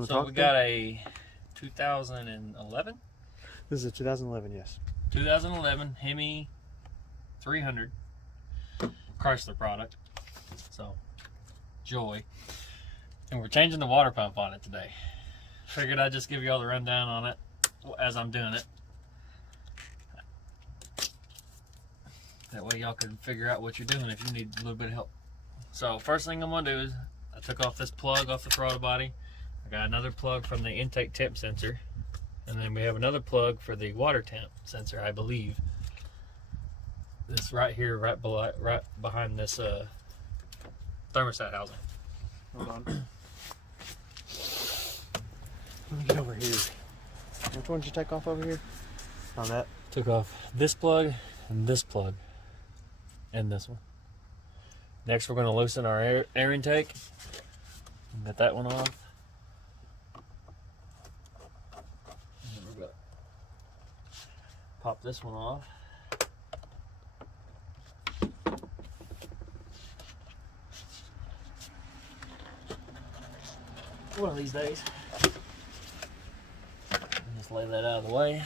So we got a 2011? This is a 2011, yes. 2011 Hemi 300 Chrysler product. So, joy. And we're changing the water pump on it today. Figured I'd just give you all the rundown on it as I'm doing it. That way y'all can figure out what you're doing if you need a little bit of help. So first thing I'm going to do is I took off this plug off the throttle body. I got another plug from the intake temp sensor. And then we have another plug for the water temp sensor, I believe. This right here, right behind this thermostat housing. Hold on. Let me get over here. Which one did you take off over here? On that? Took off this plug and this plug. And this one. Next we're going to loosen our air intake. Get that one off. And then we're going to pop this one off. One of these days. Just lay that out of the way.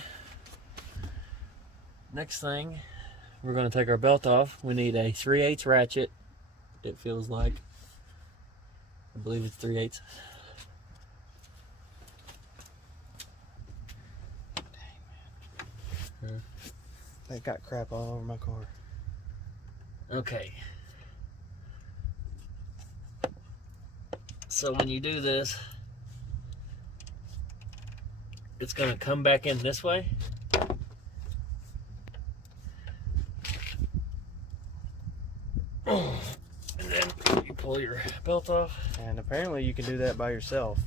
Next thing, we're going to take our belt off. We need a 3/8 ratchet. It feels like. I believe it's 3/8. Dang, man. That got crap all over my car. Okay. So when you do this, it's going to come back in this way. And then you pull your belt off. And apparently you can do that by yourself.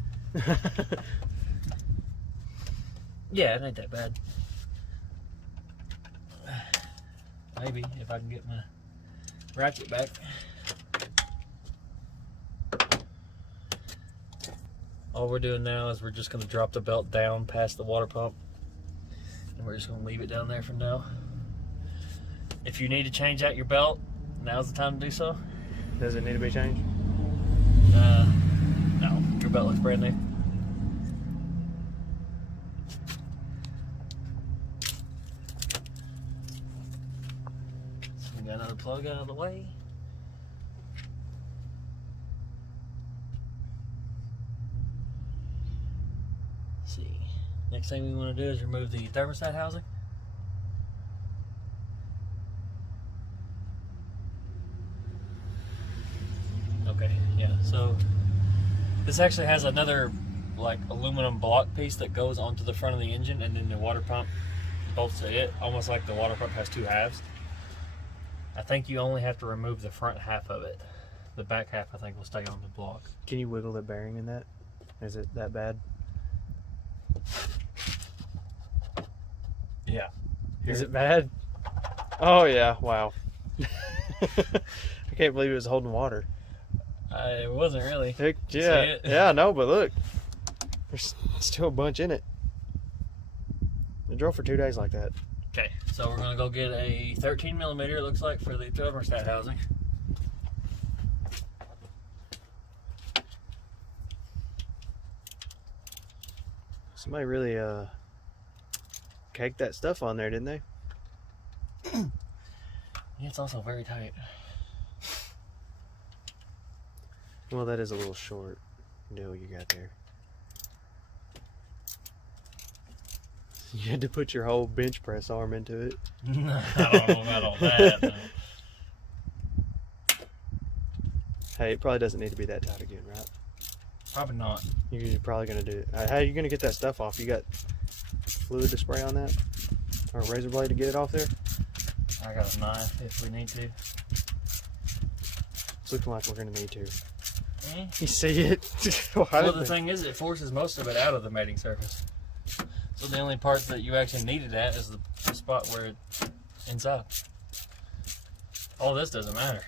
Yeah, it ain't that bad. Maybe if I can get my ratchet back. All we're doing now is we're just going to drop the belt down past the water pump. And we're just going to leave it down there for now. If you need to change out your belt, now's the time to do so. Does it need to be changed? No, your belt looks brand new. So we got another plug out of the way. Let's see. Next thing we want to do is remove the thermostat housing. Okay, yeah, so this actually has another like aluminum block piece that goes onto the front of the engine, and then the water pump bolts to it, almost like the water pump has two halves. I think you only have to remove the front half of it. The back half I think will stay on the block. Can you wiggle the bearing in that? Is it that bad? Yeah. Is it bad? Oh yeah, wow. I can't believe it was holding water. It wasn't really. Heck, See yeah, it? yeah, no, but look, there's still a bunch in it. It drove for 2 days like that. Okay, so we're gonna go get a 13 millimeter. It looks like for the thermostat housing. Somebody really caked that stuff on there, didn't they? Yeah, it's also very tight. Well, that is a little short deal you got there. You had to put your whole bench press arm into it. I don't know about all that. No. Hey, it probably doesn't need to be that tight again, right? Probably not. You're probably going to do it. How are you going to get that stuff off? You got fluid to spray on that? Or a razor blade to get it off there? I got a knife if we need to. It's looking like we're going to need to. Eh? You see it? Well, the thing is, it forces most of it out of the mating surface. So the only part that you actually need it at is the spot where it's inside. All this doesn't matter.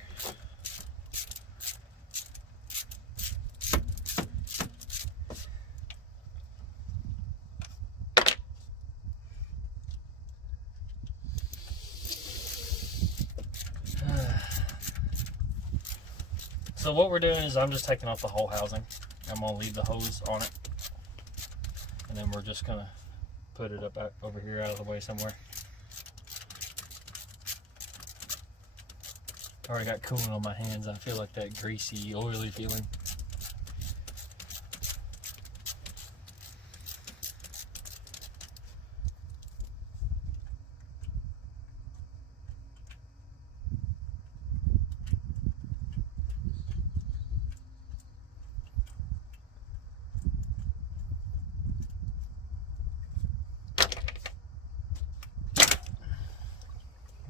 So what we're doing is I'm just taking off the whole housing. I'm going to leave the hose on it. And then we're just gonna put it up over here out of the way somewhere. Already got coolant on my hands. I feel like that greasy, oily feeling.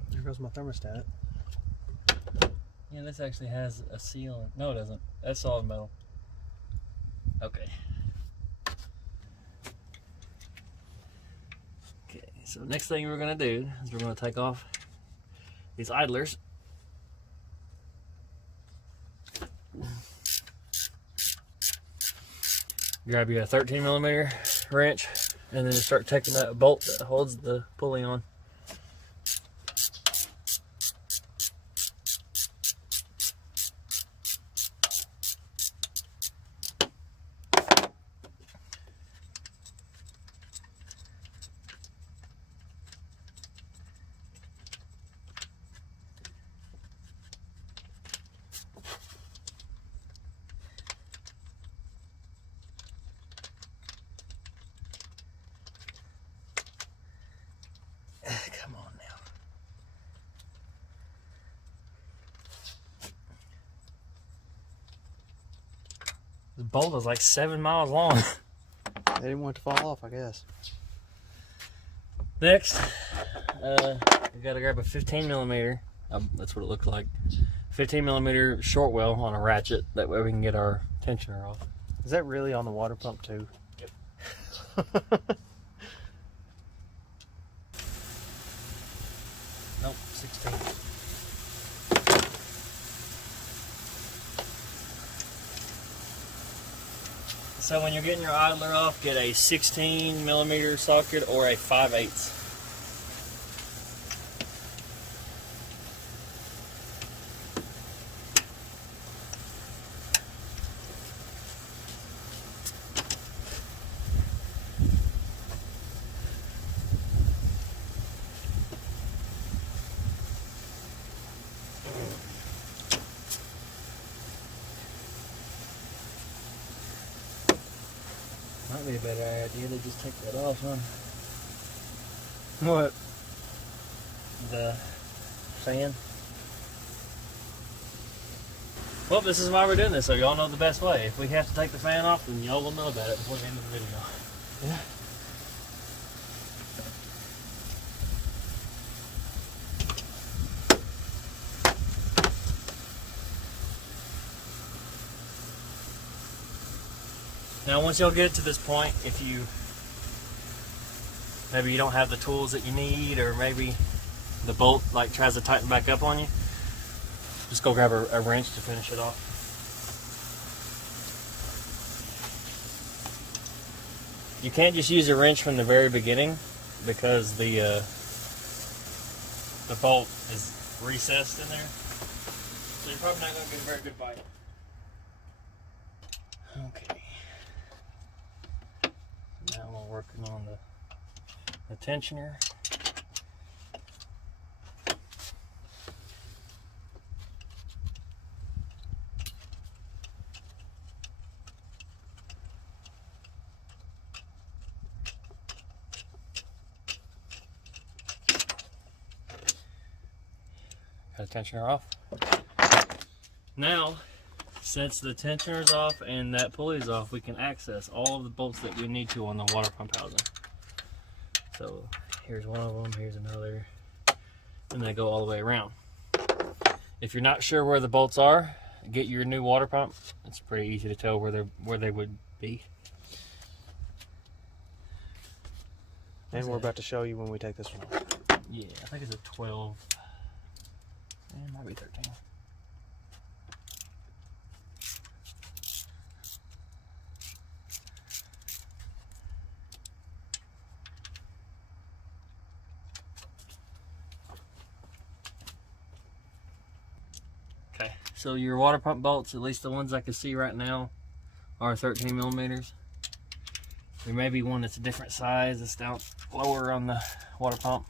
There goes my thermostat. Yeah, this actually has a seal. No, it doesn't. That's solid metal. Okay. Okay, so next thing we're gonna do is we're gonna take off these idlers. Grab you a 13mm wrench and then start taking that bolt that holds the pulley on. Come on now. The bolt is like 7 miles long. They didn't want it to fall off, I guess. Next, we gotta grab a 15mm. That's what it looks like. 15mm short well on a ratchet. That way we can get our tensioner off. Is that really on the water pump too? Yep. Nope, 16. So when you're getting your idler off, get a 16mm socket or a 5/8. Might be a better idea to just take that off, huh? What? The fan. Well, this is why we're doing this, so y'all know the best way. If we have to take the fan off, then y'all will know about it before the end of the video. Yeah. Now, once y'all get to this point, if you maybe you don't have the tools that you need, or maybe the bolt like tries to tighten back up on you, just go grab a wrench to finish it off. You can't just use a wrench from the very beginning because the bolt is recessed in there, so you're probably not going to get a very good bite. Okay. Now we're working on the tensioner. Got the tensioner off. Now, since the tensioner is off and that pulley is off, we can access all of the bolts that we need to on the water pump housing. So here's one of them, here's another, and they go all the way around. If you're not sure where the bolts are, get your new water pump. It's pretty easy to tell where they would be. And we're about to show you when we take this one off. Yeah, I think it's a 12. It might be 13. Okay, so your water pump bolts, at least the ones I can see right now, are 13mm. There may be one that's a different size that's down lower on the water pump.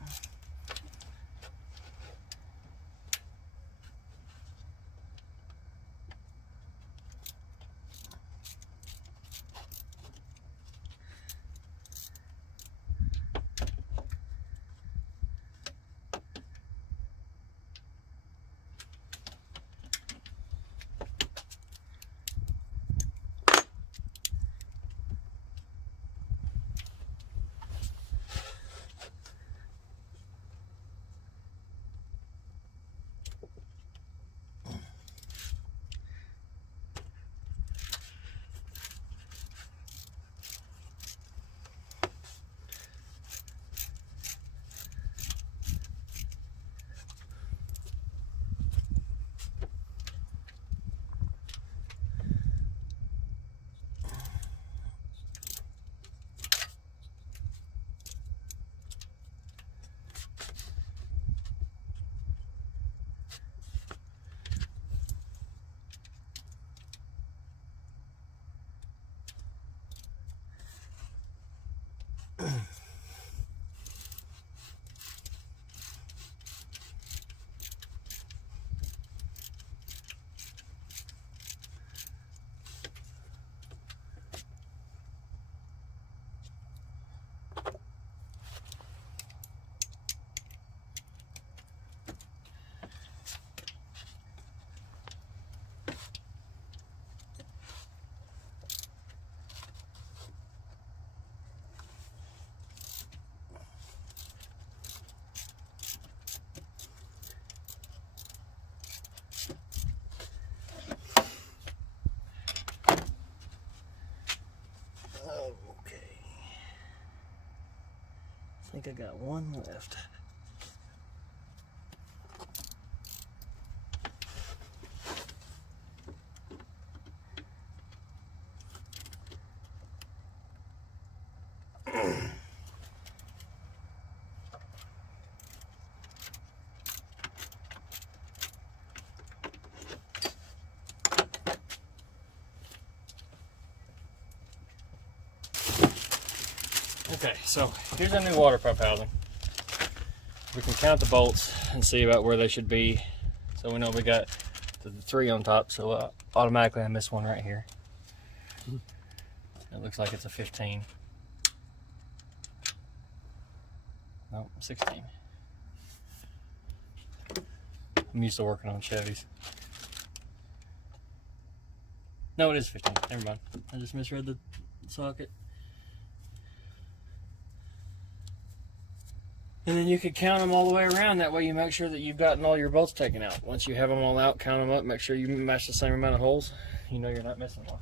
I think I got one left. Okay, so here's our new water pump housing. We can count the bolts and see about where they should be. So we know we got the 3 on top, so automatically I missed one right here. It looks like it's a 15. No, 16. I'm used to working on Chevys. No, it is 15. Never mind. I just misread the socket. And then you could count them all the way around. That way you make sure that you've gotten all your bolts taken out. Once you have them all out, count them up, make sure you match the same amount of holes. You know you're not missing one.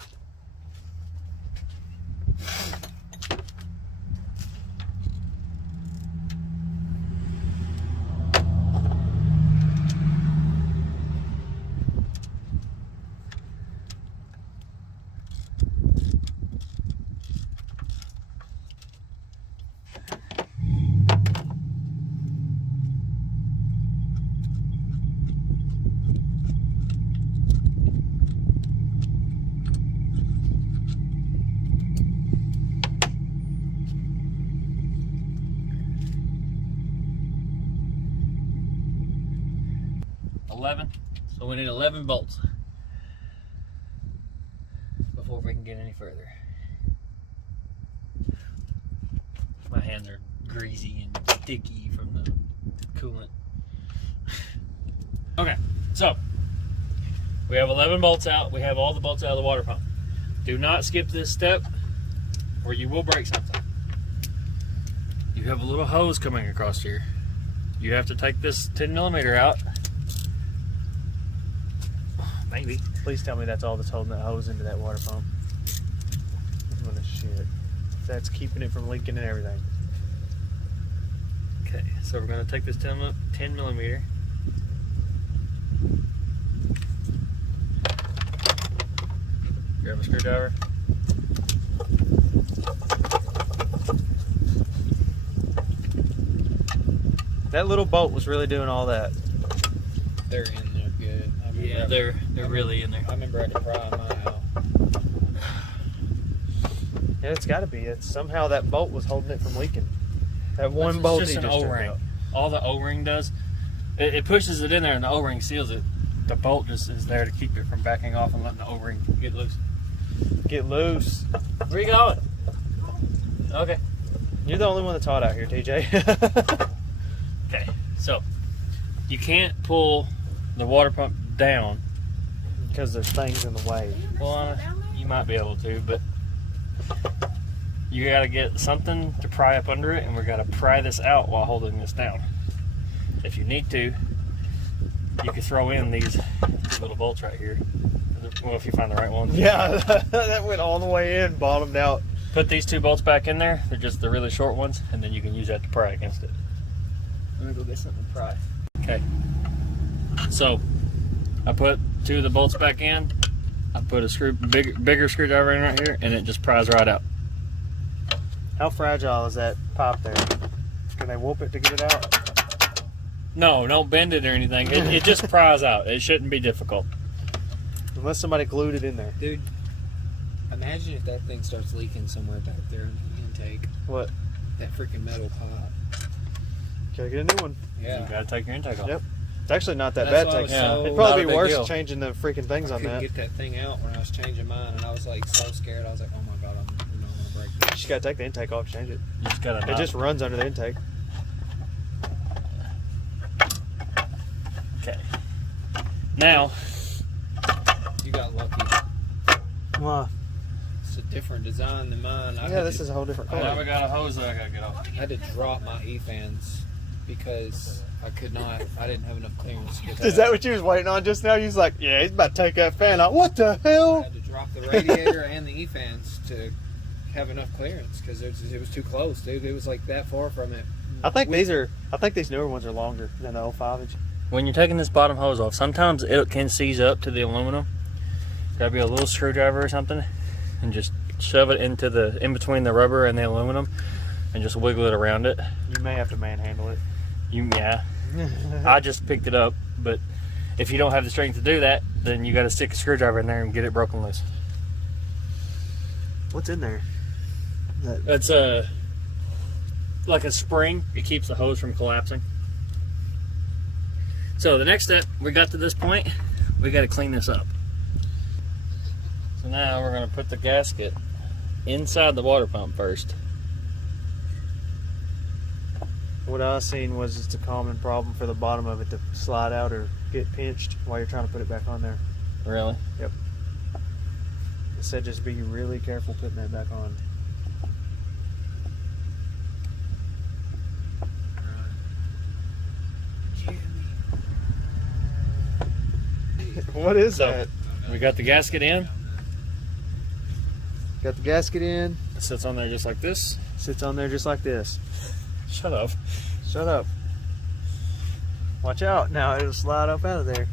So we need 11 bolts before we can get any further. My hands are greasy and sticky from the coolant. Okay, so we have 11 bolts out. We have all the bolts out of the water pump. Do not skip this step or you will break something. You have a little hose coming across here. You have to take this 10mm out. Maybe. Please tell me that's all that's holding that hose into that water pump. What a shit. That's keeping it from leaking and everything. Okay, so we're going to take this 10mm. Grab a screwdriver. That little bolt was really doing all that. They're in there good. Yeah, they're really in there. I remember I had to pry them out. Yeah, it's got to be. It's somehow that bolt was holding it from leaking. That one It's bolt just he an just took O-ring. out. All the O-ring does, it pushes it in there and the O-ring seals it. The bolt just is there to keep it from backing off and letting the O-ring get loose. Get loose. Where you going? Okay. You're the only one that's hot out here, TJ. Okay, so you can't pull the water pump down. Because there's things in the way. Well, you might be able to, but you got to get something to pry up under it, and we're going to pry this out while holding this down. If you need to, you can throw in these little bolts right here. Well, if you find the right one. Yeah, that went all the way in, bottomed out. Put these 2 bolts back in there. They're just the really short ones, and then you can use that to pry against it. Let me go get something to pry. Okay. So, I put 2 of the bolts back in. I put a bigger screwdriver in right here, and it just pries right out. How fragile is that pipe there? Can they whoop it to get it out? No, don't bend it or anything. It just pries out. It shouldn't be difficult. Unless somebody glued it in there. Dude, imagine if that thing starts leaking somewhere back there in the intake. What? That freaking metal pipe. Gotta get a new one. Yeah. You gotta take your intake off. Yep. It's actually not that That's bad. why I was so- It'd not probably a be big worse deal. changing the freaking things I on couldn't that. get that thing out when I was changing mine, and I was like so scared. I was like, oh my god, I'm gonna break You this. just gotta take the intake off, change it. You just gotta It just runs under the intake. Okay. Now, You got lucky. Wow. It's a different design than mine. Yeah, this is a whole different now color. we got a hose that I gotta get off. I had to drop my E-fans because I didn't have enough clearance to get Is that what you was waiting on just now? You was like, yeah, he's about to take that fan out. What the I hell? had to drop the radiator and the E-fans to have enough clearance because it was too close, dude. It was like that far from it. I think these newer ones are longer than the 05 inch. When you're taking this bottom hose off, sometimes it can seize up to the aluminum. Gotta be a little screwdriver or something, and just shove it in between the rubber and the aluminum, and just wiggle it around it. You may have to manhandle it. Yeah. I just picked it up, but if you don't have the strength to do that, then you got to stick a screwdriver in there and get it broken loose. What's in there? It's like a spring. It keeps the hose from collapsing. So the next step, we got to this point, we got to clean this up. So now we're going to put the gasket inside the water pump first. What I seen was it's a common problem for the bottom of it to slide out or get pinched while you're trying to put it back on there. Really? Yep. It said just be really careful putting that back on. What is So- that? We got the gasket in. Got the gasket in. It sits on there just like this. Sits on there just like this. Shut up. Shut up. Watch out. Now it'll slide up out of there.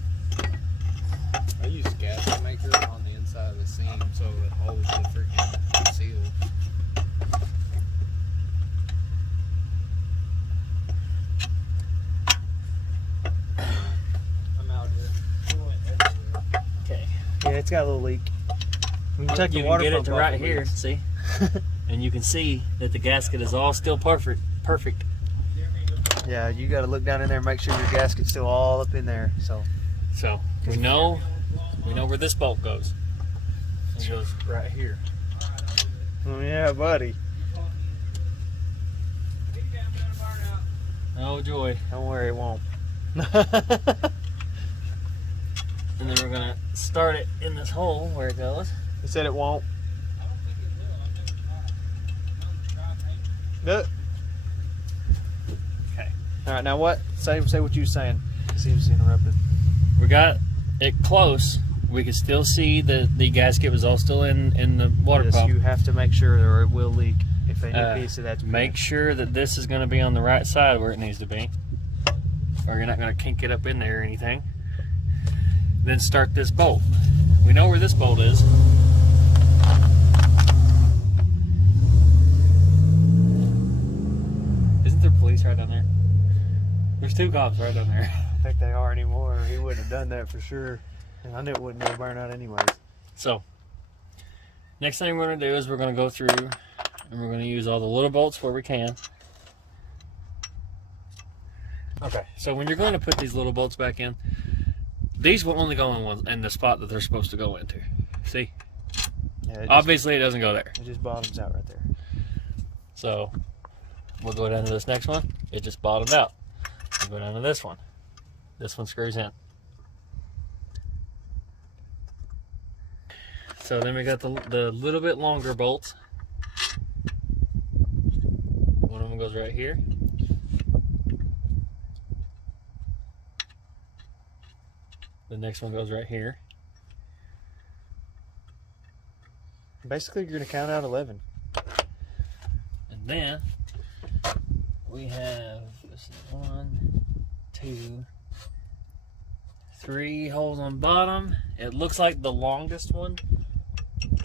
I use gasket maker on the inside of the seam so it holds the freaking seal. I'm out here. Okay. Yeah, it's got a little leak. We can take You the can water get it pump to off right if we- here, see? And you can see that the gasket is all still perfect. Yeah, you got to look down in there and make sure your gasket's still all up in there. So So we know where this bolt goes. It goes right here. oh, yeah, buddy. Oh joy. Don't worry, it won't. And then we're gonna start it in this hole where it goes. He said it won't. Look. Okay. All right, now what? Say what you were saying. See, was interrupted. We got it close. We can still see the gasket was all still in the water Yes, pump. you have to make sure or it will leak if any piece of that's Make sure that this is gonna be on the right side where it needs to be, or you're not gonna kink it up in there or anything. Then start this bolt. We know where this bolt is. Isn't there police right down there? There's 2 cops right down there. I don't think they are anymore. He wouldn't have done that for sure. And I knew it wouldn't go burn out anyways. So, Next thing we're going to do is we're going to go through and we're going to use all the little bolts where we can. Okay, so when you're going to put these little bolts back in, these will only go in the spot that they're supposed to go into. See? Yeah, Obviously, it doesn't go there. It just bottoms out right there. So we'll go down to this next one. It just bottomed out. We'll go down to this one. This one screws in. So then we got the little bit longer bolts. One of them goes right here. The next one goes right here. Basically, you're going to count out 11. And then we have 1, 2, 3 holes on bottom. It looks like the longest one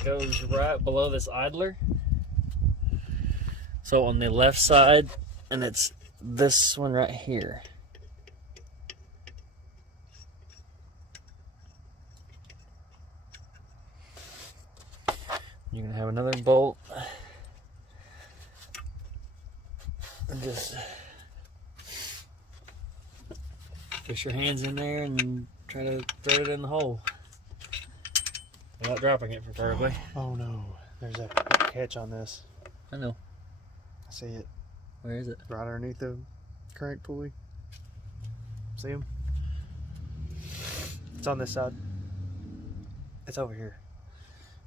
goes right below this idler. So on the left side, and it's this one right here. You're gonna have another bolt. And just push your hands in there and try to thread it in the hole. Without dropping it, preferably. Oh no, there's a catch on this. I know. I see it. Where is it? Right underneath the crank pulley. See him? It's on this side. It's over here.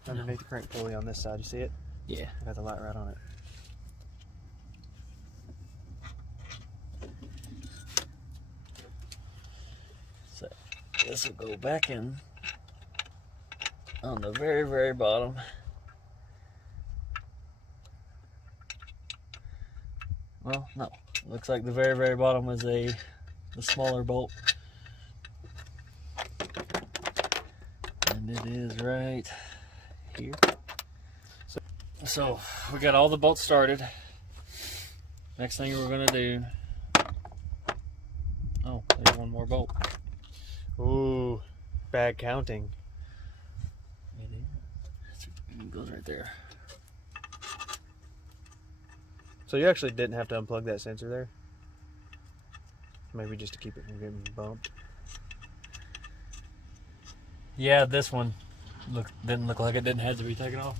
Underneath the crank pulley on this side. You see it? Yeah. I got the light right on it. So this will go back in on the very, very bottom. Well, no. Looks like the very, very bottom was the smaller bolt. And it is right here. So we got all the bolts started. Next thing we're gonna do. Oh, there's one more bolt. Ooh, bad counting. It goes right there. So you actually didn't have to unplug that sensor there? Maybe just to keep it from getting bumped. Yeah, this one didn't look like it didn't have to be taken off.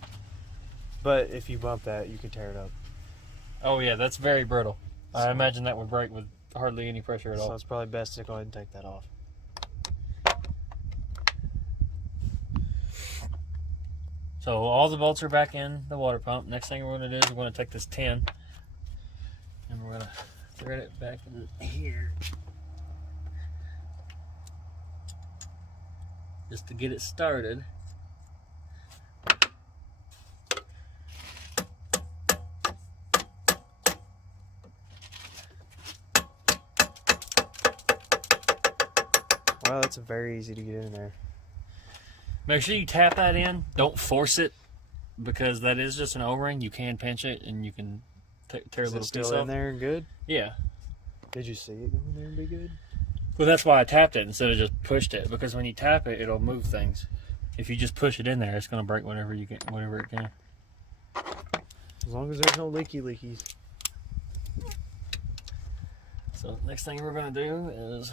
But if you bump that, you could tear it up. Oh yeah, that's very brittle. I imagine that would break with hardly any pressure at all. So it's probably best to go ahead and take that off. So all the bolts are back in the water pump. Next thing we're going to do is we're going to take this tin and we're going to thread it back in here just to get it started. Wow, that's very easy to get in there. Make sure you tap that in. Don't force it because that is just an O-ring. You can pinch it and you can tear a little Is it piece still off. in there and good? Yeah. Did you see it go in there and be good? Well, that's why I tapped it instead of just pushed it, because when you tap it, it'll move things. If you just push it in there, it's going to break whenever it can. As long as there's no leakies. So next thing we're going to do is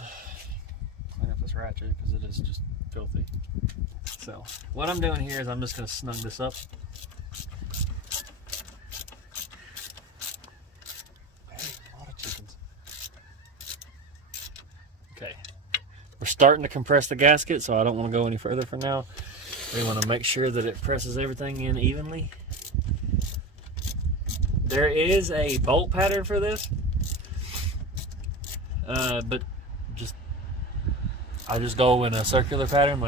clean up this ratchet because it is just filthy. So what I'm doing here is I'm just going to snug this up. Hey, a lot of chickens. Okay. We're starting to compress the gasket, so I don't want to go any further for now. We want to make sure that it presses everything in evenly. There is a bolt pattern for this, but I just go in a circular pattern,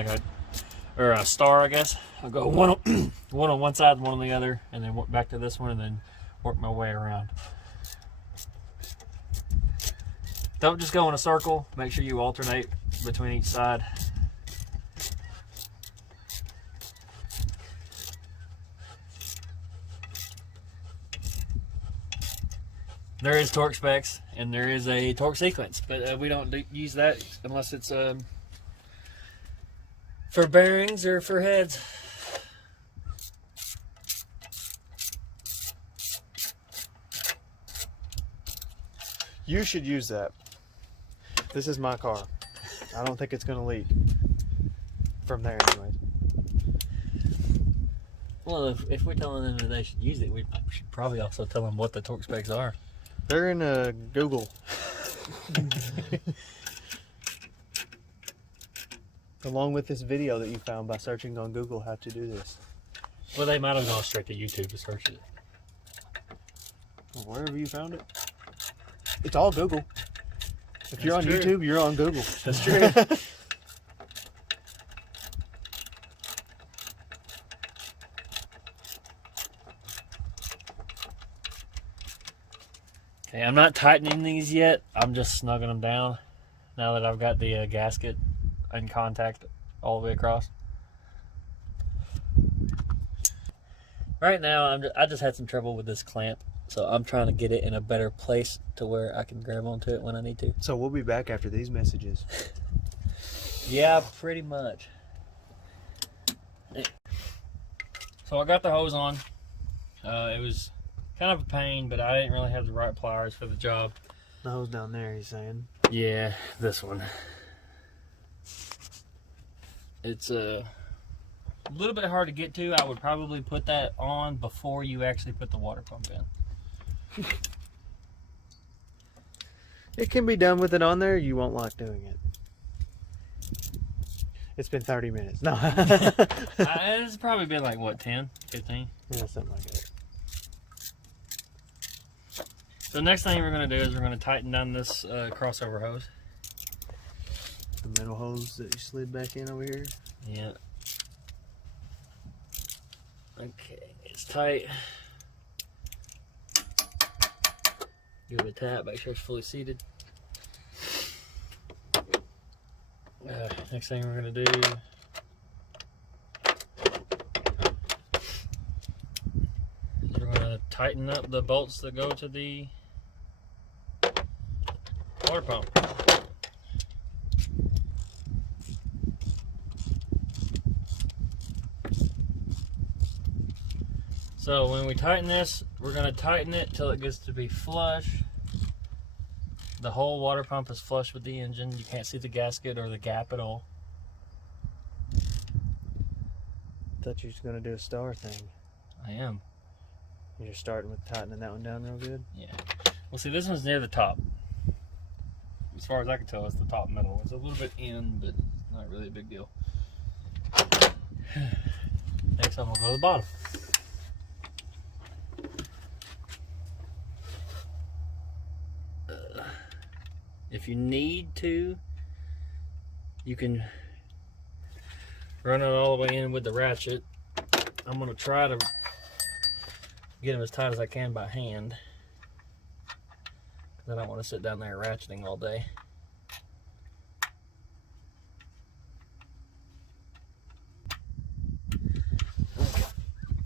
or a star, I guess. I'll go one on one side, one on the other, and then work back to this one, and then work my way around. Don't just go in a circle. Make sure you alternate between each side. There is torque specs and there is a torque sequence, but we don't use that unless it's for bearings or for heads. You should use that. This is my car. I don't think it's going to leak from there anyways. Well, if we're telling them that they should use it, we should probably also tell them what the torque specs are. They're in Google. Along with this video that you found by searching on Google how to do this. Well, they might have gone straight to YouTube to search it. Well, wherever you found it. It's all Google. If you're on That's true. YouTube, you're on Google. That's true. Okay, I'm not tightening these yet. I'm just snugging them down now that I've got the gasket in contact all the way across. Right now, I just had some trouble with this clamp, so I'm trying to get it in a better place to where I can grab onto it when I need to. So we'll be back after these messages. Yeah, pretty much. So I got the hose on. It was kind of a pain, but I didn't really have the right pliers for the job. The hose down there, he's saying. Yeah, this one. It's a little bit hard to get to. I would probably put that on before you actually put the water pump in. It can be done with it on there. You won't like doing it. It's been 30 minutes. No. It's probably been like, what, 10, 15? Yeah, something like that. So the next thing we're going to do is we're going to tighten down this crossover hose. The metal hose that you slid back in over here. Yeah. Okay, it's tight. Give it a tap, make sure it's fully seated. Next thing we're going to do is we're going to tighten up the bolts that go to the water pump. So when we tighten this, we're going to tighten it till it gets to be flush. The whole water pump is flush with the engine. You can't see the gasket or the gap at all. Thought you was going to do a star thing. I am. You're starting with tightening that one down real good. Yeah. Well, see, this one's near the top. As far as I can tell, it's the top middle. It's a little bit in, but not really a big deal. Next time we'll go to the bottom. If you need to, you can run it all the way in with the ratchet. I'm going to try to get them as tight as I can by hand, because I don't want to sit down there ratcheting all day. Okay.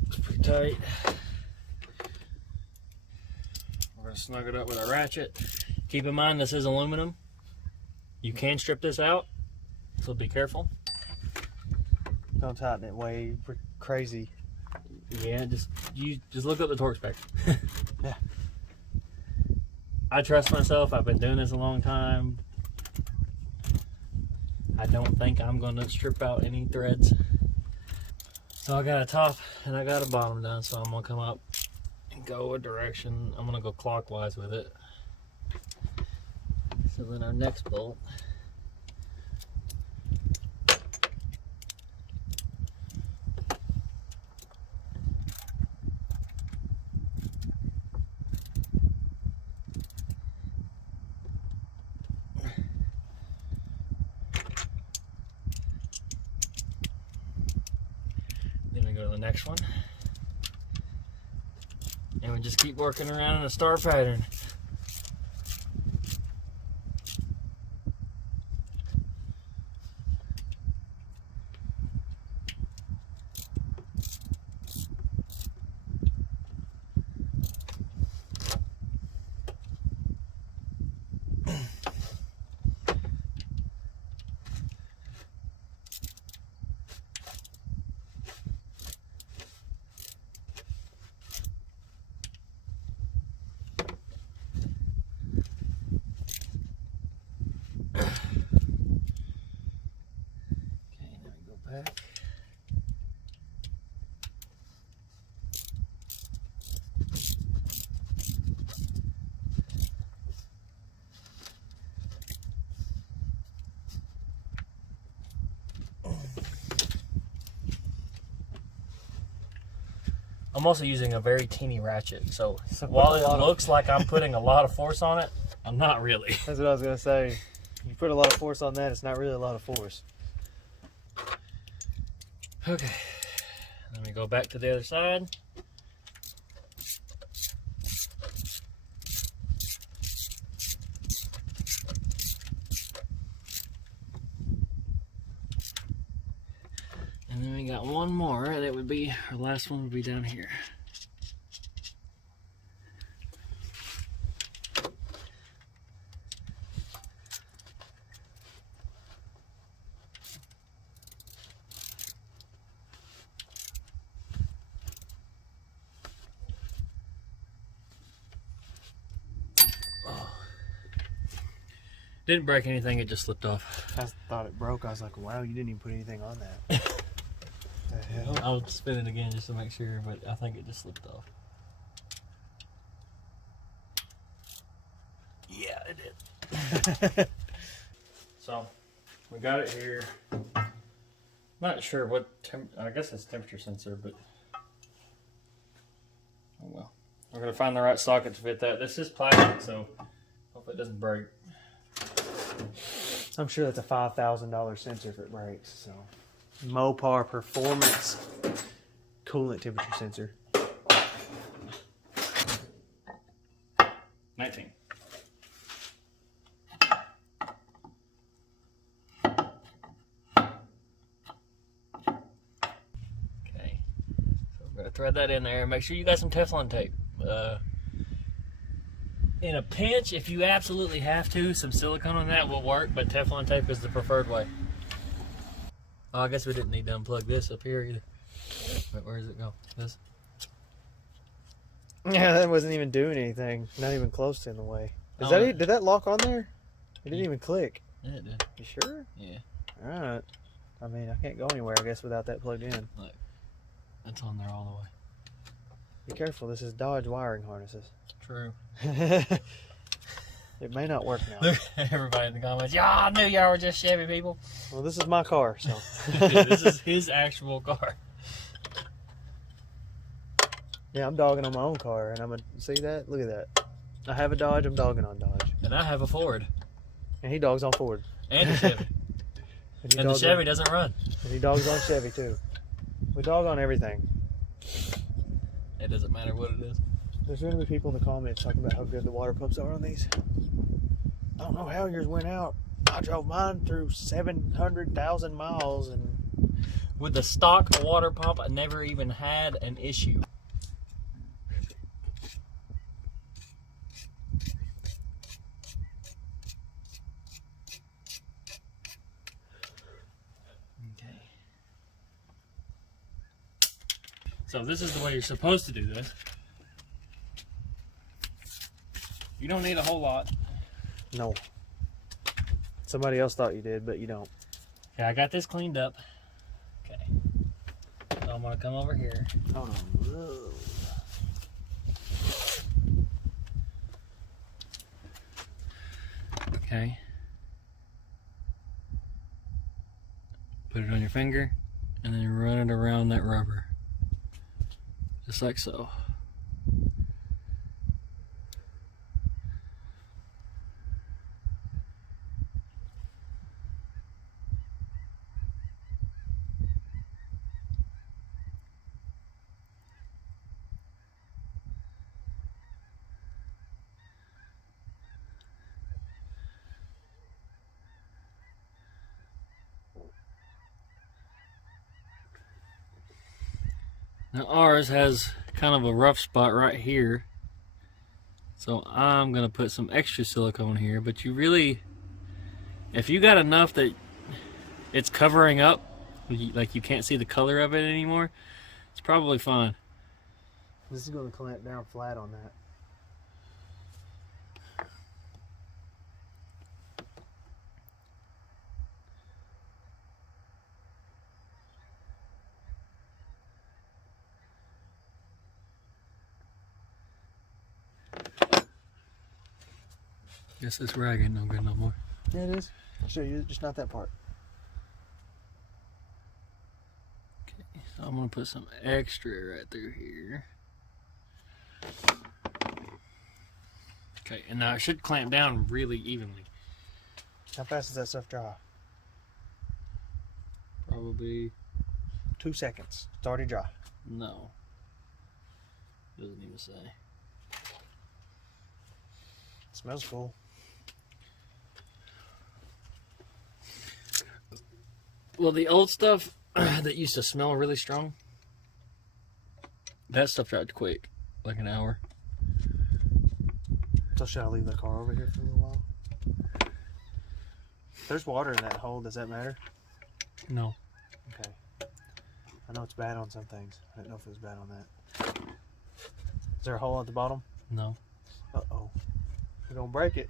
It's pretty tight. We're going to snug it up with a ratchet. Keep in mind, this is aluminum. You can strip this out, so be careful. Don't tighten it way crazy. Yeah, just look up the torque spec. Yeah. I trust myself. I've been doing this a long time. I don't think I'm going to strip out any threads. So I got a top and I got a bottom done, so I'm going to come up and go a direction. I'm going to go clockwise with it. So then our next bolt, then we go to the next one, and we just keep working around in a star pattern. back. I'm also using a very teeny ratchet, so while it looks like I'm putting a lot of force on it, I'm not really. That's what I was gonna say. You put a lot of force on that, it's not really a lot of force. Okay, let me go back to the other side. And then we got one more, that would be, our last one would be down here. Didn't break anything, it just slipped off. I thought it broke. I was like, wow, you didn't even put anything on that. The hell? I'll spin it again just to make sure, but I think it just slipped off. Yeah, it did. So, we got it here. Not sure what, I guess it's temperature sensor, but oh well. We're going to find the right socket to fit that. This is plastic, so hope it doesn't break. I'm sure that's a $5,000 sensor if it breaks. So, Mopar Performance coolant temperature sensor. 19. Okay, so we're gonna thread that in there. Make sure you got some Teflon tape. In a pinch, if you absolutely have to, some silicone on that will work, but Teflon tape is the preferred way. Oh, I guess we didn't need to unplug this up here either. Wait, where does it go? This? Yeah, that wasn't even doing anything. Not even close to in the way. Oh, Did that lock on there? It didn't even click. Yeah, it did. You sure? Yeah. Alright. I mean, I can't go anywhere, I guess, without that plugged in. Look, it's on there all the way. Be careful, this is Dodge wiring harnesses. True. It may not work now. Everybody in the comments, yeah, I knew y'all were just Chevy people. Well, this is my car, so. This is his actual car. Yeah, I'm dogging on my own car, and I'm gonna see that. Look at that. I have a Dodge. I'm dogging on Dodge, And I have a Ford. and he dogs on Ford. And a Chevy. And, he And the dogs Chevy on, doesn't run. and he dogs on Chevy too. We dog on everything. It doesn't matter what it is. There's gonna be people in the comments talking about how good the water pumps are on these. I don't know how yours went out. I drove mine through 700,000 miles, and With the stock water pump, I never even had an issue. Okay. So this is the way you're supposed to do this. You don't need a whole lot. no. Somebody else thought you did, but you don't. Okay, I got this cleaned up. Okay. So I'm gonna come over here. Hold on. Whoa. Okay. Put it on your finger and then run it around that rubber. Just like so. Now ours has kind of a rough spot right here, so I'm gonna put some extra silicone here, but you really, if you got enough that it's covering up, like you can't see the color of it anymore, it's probably fine. This is going to clamp down flat on that. Guess this rag ain't no good no more. Yeah, it is. I'll show you, just not that part. Okay, so I'm gonna put some extra right through here. Okay, and now it should clamp down really evenly. How fast does that stuff dry? Probably 2 seconds. It's already dry. no. Doesn't even say. Smells cool. Well, the old stuff that used to smell really strong, that stuff dried quick, like an hour. So should I leave the car over here for a little while? There's water in that hole. Does that matter? No. Okay. I know it's bad on some things. I didn't know if it was bad on that. Is there a hole at the bottom? No. Uh-oh. We're gonna break it.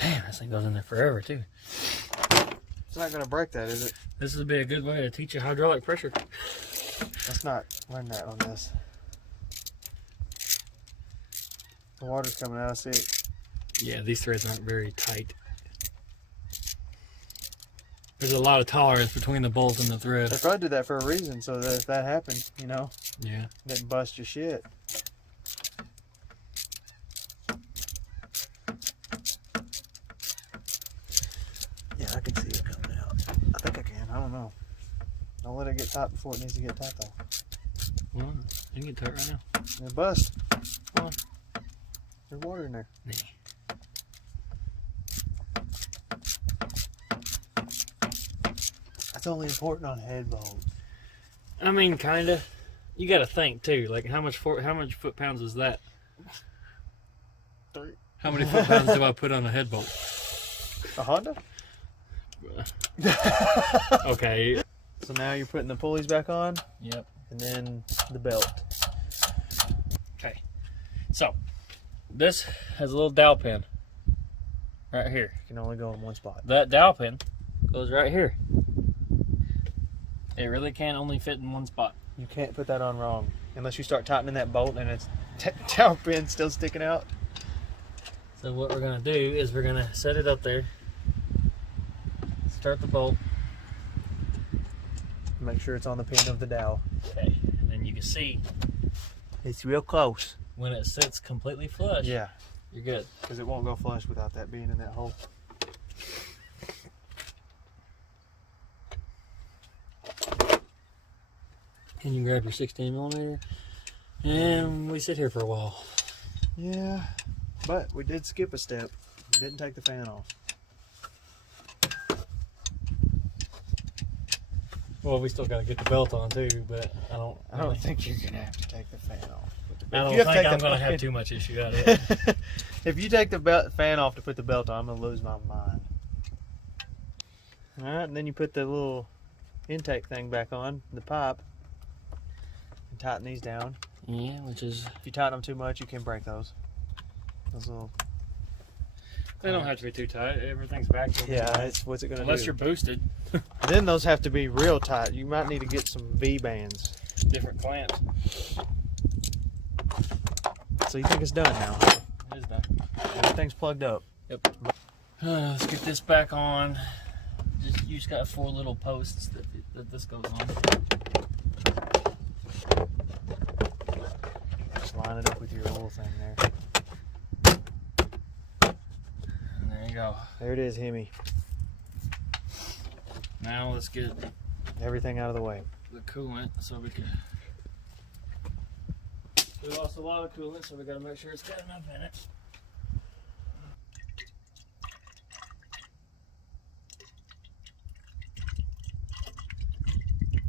Damn, this thing goes in there forever, too. It's not gonna break that, is it? This would be a good way to teach you hydraulic pressure. Let's not learn that on this. The water's coming out, I see it. Yeah, these threads aren't very tight. There's a lot of tolerance between the bolt and the thread. They probably did that for a reason, so that if that happened, you know, Yeah. didn't bust your shit. Yeah, I can see it coming out. I think I can. I don't know. Don't let it get tight before it needs to get tight, though. Well, you can get to it right now. It bust. Come on. There's water in there. Yeah. That's only important on head bolts. I mean, kinda. You gotta think too. Like, how much foot pounds is that? 3. How many foot pounds do I put on a head bolt? A Honda? Okay. So now you're putting the pulleys back on, Yep. and then the belt. Okay. So, this has a little dowel pin right here. You can only go in one spot. That dowel pin goes right here. It really can only fit in one spot. You can't put that on wrong unless you start tightening that bolt and it's dowel pin still sticking out. So what we're gonna do is we're gonna set it up there, start the bolt. Make sure it's on the pin of the dowel. Okay, and then you can see It's real close. when it sits completely flush. Yeah, You're good. because it won't go flush without that being in that hole. And you grab your 16mm, and we sit here for a while. Yeah, but we did skip a step. Didn't take the fan off. Well, we still gotta get the belt on too, but I don't think you're gonna have to take the fan off. I don't If you have to think take I'm the gonna have fucking- too much issue out of it. If you take the fan off to put the belt on, I'm gonna lose my mind. All right, and then you put the little intake thing back on the pipe and tighten these down. Yeah, which is If you tighten them too much, you can break those. Those little. they don't have to be too tight. Everything's vacuum. Yeah, it's what's it gonna Unless do? you're boosted. Then those have to be real tight. You might need to get some V bands. Different clamps. So you think it's done now? It is done. Everything's plugged up. Let's get this back on. You just got 4 little posts that this goes on. Just line it up with your little thing there. And there you go. There it is, Hemi. Now let's get Everything out of the way. the coolant so we can. We lost a lot of coolant, so we gotta make sure it's got enough in it.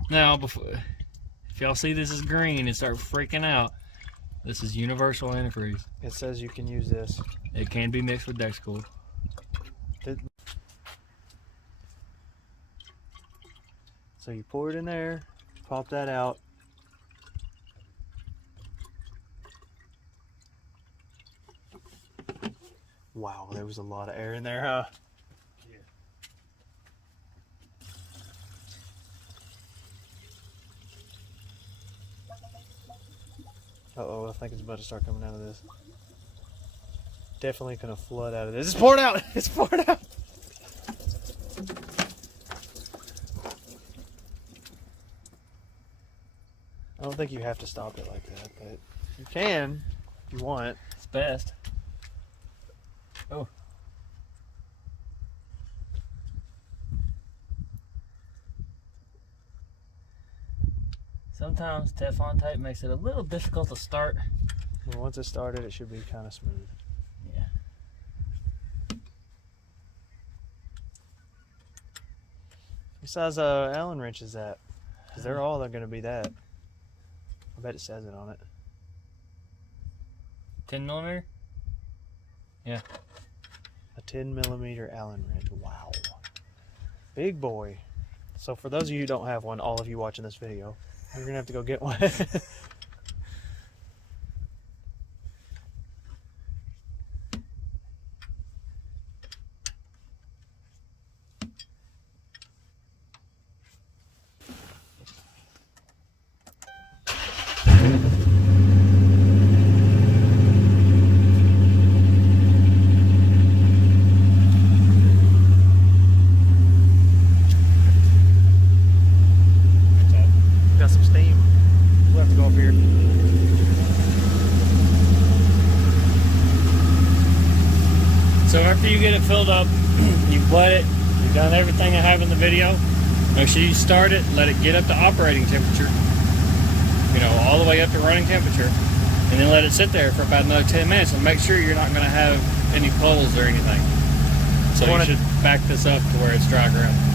Now, if y'all see this is green and start freaking out, this is universal antifreeze. It says you can use this. It can be mixed with Dexcool. So you pour it in there, pop that out. Wow, there was a lot of air in there, huh? Yeah. Uh-oh, I think it's about to start coming out of this. Definitely gonna flood out of this. It's poured out! It's poured out! I don't think you have to stop it like that, but you can if you want. It's best. Oh. Sometimes Teflon tape makes it a little difficult to start. Well, once it started, it should be kind of smooth. Yeah. What size Allen wrench is that? Because they're going to be that. I bet it says it on it. 10 millimeter? Yeah. A 10 millimeter Allen wrench. Wow. Big boy. So for those of you who don't have one, all of you watching this video, you're going to have to go get one. Got some steam. We'll have to go up here. So after you get it filled up, you've wet it, you've done everything I have in the video. Make sure you start it, let it get up to operating temperature. You know, all the way up to running temperature. And then let it sit there for about another 10 minutes and make sure you're not going to have any pulls or anything. So you should back this up to where it's dry ground.